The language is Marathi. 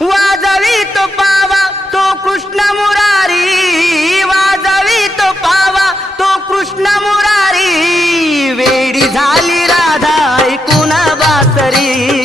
वाजवी तो पावा तो कृष्ण मुरारी, वाजवी तो पावा तो कृष्ण मुरारी, वेडी झाली राधा ऐकून बासरी.